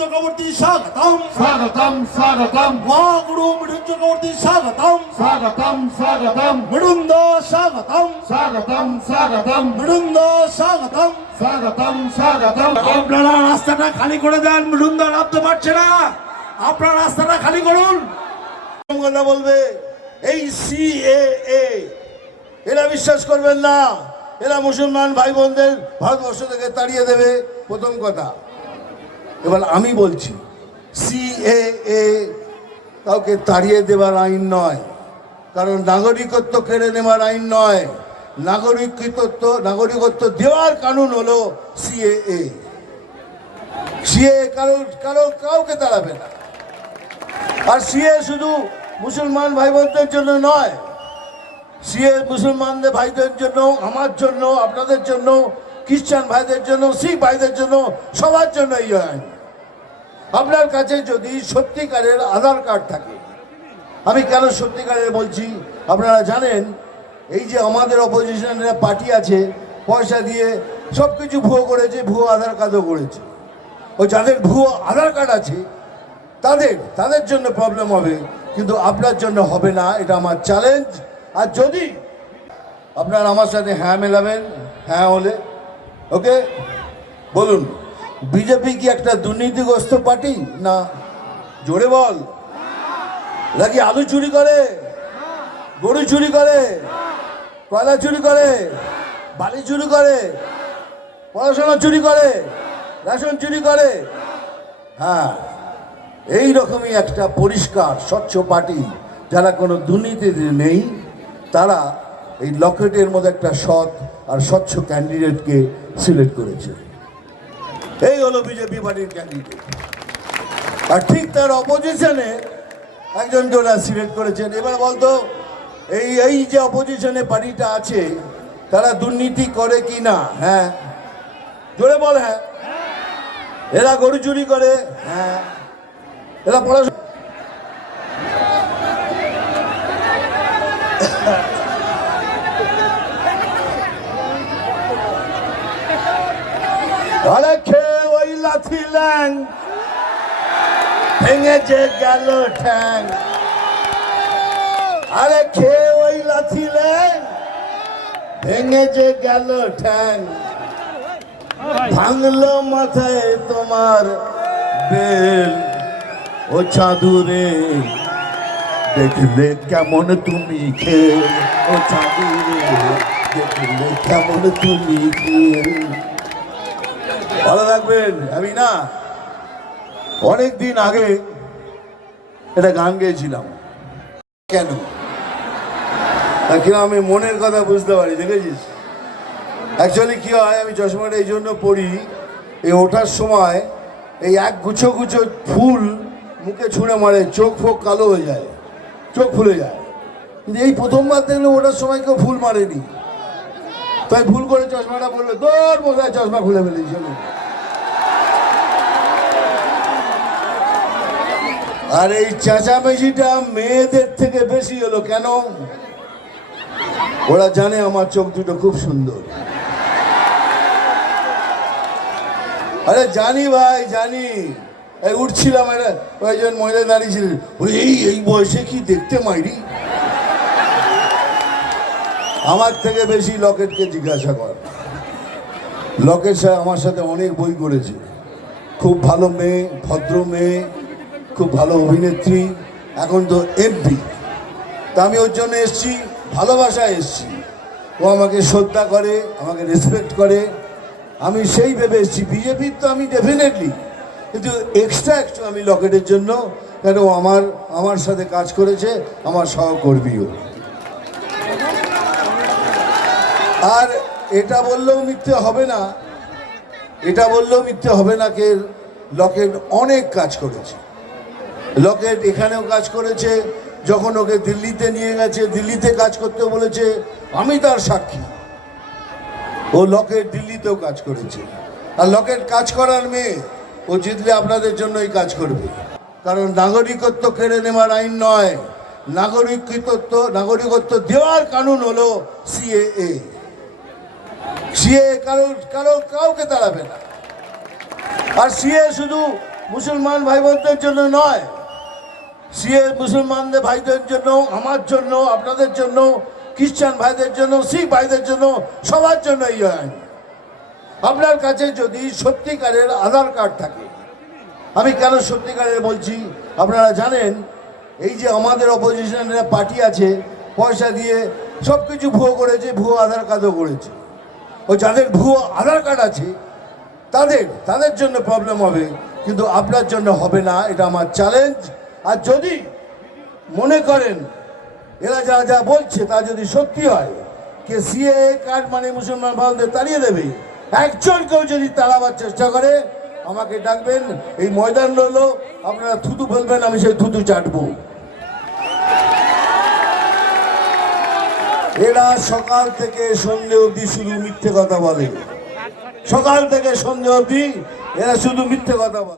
চক্রবর্তী স্বাগতম স্বাগতম স্বাগতম মা গুরু মৃত্যু চক্রবর্তী স্বাগতম স্বাগতম স্বাগতম বৃন্দ স্বাগতম স্বাগতম স্বাগতম বৃন্দ স্বাগতম স্বাগতম স্বাগতম আপনারা রাস্তাটা খালি করে দেন বৃন্দ নামতে পারছে না আপনারা রাস্তাটা খালি করুন কথা বলবে এই সিএএ এরা বিশ্বাস করবেন না এরা মুসলমান ভাই বোনদের ভারতবর্ষ থেকে তাড়িয়ে দেবে প্রথম কথা এবার আমি বলছি সিএএ কাউকে তাড়িয়ে দেবার আইন নয়, কারণ নাগরিকত্ব কেড়ে নেওয়ার আইন নয়। নাগরিকত্ব নাগরিকত্ব দেওয়ার কানুন হলো সিএএ সিএ কারও কারও, কাউকে দাঁড়াবে না। আর সিএ শুধু মুসলমান ভাই বোনদের জন্য নয় সিএ মুসলমানদের ভাইদের জন্য, আমার জন্য, আপনাদের জন্য খ্রিস্টান ভাইদের জন্য, শিখ ভাইদের জন্য, সবার জন্য এই আইন আপনার কাছে যদি সত্যিকারের আধার কার্ড থাকে, আমি কেন সত্যিকারের বলছি? আপনারা জানেন, এই যে আমাদের অপোজিশনের পার্টি আছে, পয়সা দিয়ে সব কিছু ভুয়ো করেছে, ভুয়ো আধার কার্ডও করেছে। ও যাদের ভুয়ো আধার কার্ড আছে, তাদের তাদের জন্য প্রবলেম হবে, কিন্তু আপনার জন্য হবে না, এটা আমার চ্যালেঞ্জ আর যদি আপনার আমার সাথে হ্যাঁ মেলাবেন হ্যাঁ হলে ওকে? বলুন, বিজেপি কি একটা দুর্নীতিগ্রস্ত পার্টি না জোরে বল? নাকি আলু চুরি করে? গরু চুরি করে? কয়লা চুরি করে? বালি চুরি করে? পড়াশোনা চুরি করে? রেশন চুরি করে? হ্যাঁ এই রকমই একটা পরিষ্কার, স্বচ্ছ পার্টি। যারা কোনো দুর্নীতি নেই, তারা এই লকেটের মধ্যে একটা সৎ আর স্বচ্ছ ক্যান্ডিডেটকে সিলেক্ট করেছে। এই হলো বিজেপি পার্টির ক্যান্ডিডেট আর ঠিক তার অপোজিশনে একজনকে ওরা সিলেক্ট করেছেন। এবার বলতো, এই এই যে অপোজিশনে পার্টিটা আছে, তারা দুর্নীতি করে কি না? হ্যাঁ। জোরে বল হ্যাঁ। এরা গরু চুরি করে হ্যাঁ। এরা পড়াশোনা আরে খেয়ে ওই লাথি ল্যাং। ভেঙে যে গেল ঠ্যাং। আরে খেয়ে ওই লাথি ল্যাং। ভেঙে যে গেল ঠ্যাং। ভাঙলো মাথায় তোমার বেল। ও চাদুরে দেখলে কেমন তুমি খেল। ও চাদুরে দেখলে কেমন তুমি খেল। ভালো থাকবেন, আমি না অনেক দিন আগে একটা গান গেয়েছিলাম। কেন? কেন আমি মনের কথা বুঝতে পারি, দেখেছিস? অ্যাকচুয়ালি কী হয়, আমি চশমাটা এই জন্য পড়ি এই ওঠার সময় এই এক গুছো গুছো ফুল মুখে ছুঁড়ে মারে, চোখ ফোক কালো হয়ে যায়, চোখ ফুলে যায়। কিন্তু এই প্রথমবার দেখলে ওঠার সময় কেউ ফুল মারেনি। তাই ভুল করে চশমাটা পড়ল দৌড় মশাই চশমা খুলে ফেলেছি আর এই চেঁচামেচিটা মেয়েদের থেকে বেশি হলো কেন? ওরা জানে আমার চোখ দুটো খুব সুন্দর। আরে জানি ভাই, জানি। এই উঠছিলাম একটা কয়েকজন মহিলা দাঁড়িয়েছিলেন ওই এই এই বয়সে কি দেখতে মাইরি? আমার থেকে বেশি লকেটকে জিজ্ঞাসা কর। লকেট সাহেব আমার সাথে অনেক বই করেছে। খুব ভালো মেয়ে, ভদ্র মেয়ে খুব ভালো অভিনেত্রী, এখন তো এমপি তা আমি ওর জন্য এসছি, ভালোবাসায় এসছি। ও আমাকে শ্রদ্ধা করে, আমাকে রেসপেক্ট করে। আমি সেই ভেবে এসেছি বিজেপির তো আমি ডেফিনেটলি কিন্তু এক্সট্রা একটু আমি লকেটের জন্য, কেন ও আমার আমার সাথে কাজ করেছে, আমার সহকর্মীও আর এটা বললেও মিথ্যে হবে না, এটা বললেও মিথ্যে হবে না, কে লকেট অনেক কাজ করেছে। লকেট এখানেও কাজ করেছে, যখন ওকে দিল্লিতে নিয়ে গেছে, দিল্লিতে কাজ করতে বলেছে, আমি তার সাক্ষী। ও লকেট দিল্লিতেও কাজ করেছে। আর লকেট কাজ করার মেয়ে, ও জিতলে আপনাদের জন্যই কাজ করবে। কারণ নাগরিকত্ব কেড়ে নেওয়ার আইন নয়, নাগরিকত্ব নাগরিকত্ব দেওয়ার কানুন হলো সিএএ সিএ কারও কারও, কাউকে দাঁড়াবে না। আর সিএ শুধু মুসলমান ভাই বোনদের জন্য নয় সিএ মুসলমানদের ভাইদের জন্য, আমার জন্য, আপনাদের জন্য, খ্রিস্টান ভাইদের জন্য, শিখ ভাইদের জন্য, সবার জন্য এই আইন। আপনার কাছে যদি সত্যিকারের আধার কার্ড থাকে, আমি কেন সত্যিকারের বলছি, আপনারা জানেন, এই যে আমাদের অপোজিশনের পার্টি আছে, পয়সা দিয়ে সব কিছু ভুয়ো করেছে, ভুয়ো আধার কার্ডও করেছে। ও যাদের ভুয়ো আধার কার্ড আছে, তাদের তাদের জন্য প্রবলেম হবে, কিন্তু আপনার জন্য হবে না, এটা আমার চ্যালেঞ্জ আর যদি মনে করেন এরা যা যা বলছে তা যদি সত্যি হয়, কে সিএ কার্ড মানে মুসলমান ভাইদের তাড়িয়ে দেবে? একজন কেউ যদি তাড়াবার চেষ্টা করে, আমাকে ডাকবেন, এই ময়দান রইল, আপনারা থুতু ফেলবেন, আমি সেই থুতু চাটবো। এরা সকাল থেকে সন্ধে অবধি শুধু মিথ্যে কথা বলে। সকাল থেকে সন্ধে অবধি এরা শুধু মিথ্যে কথা বলে।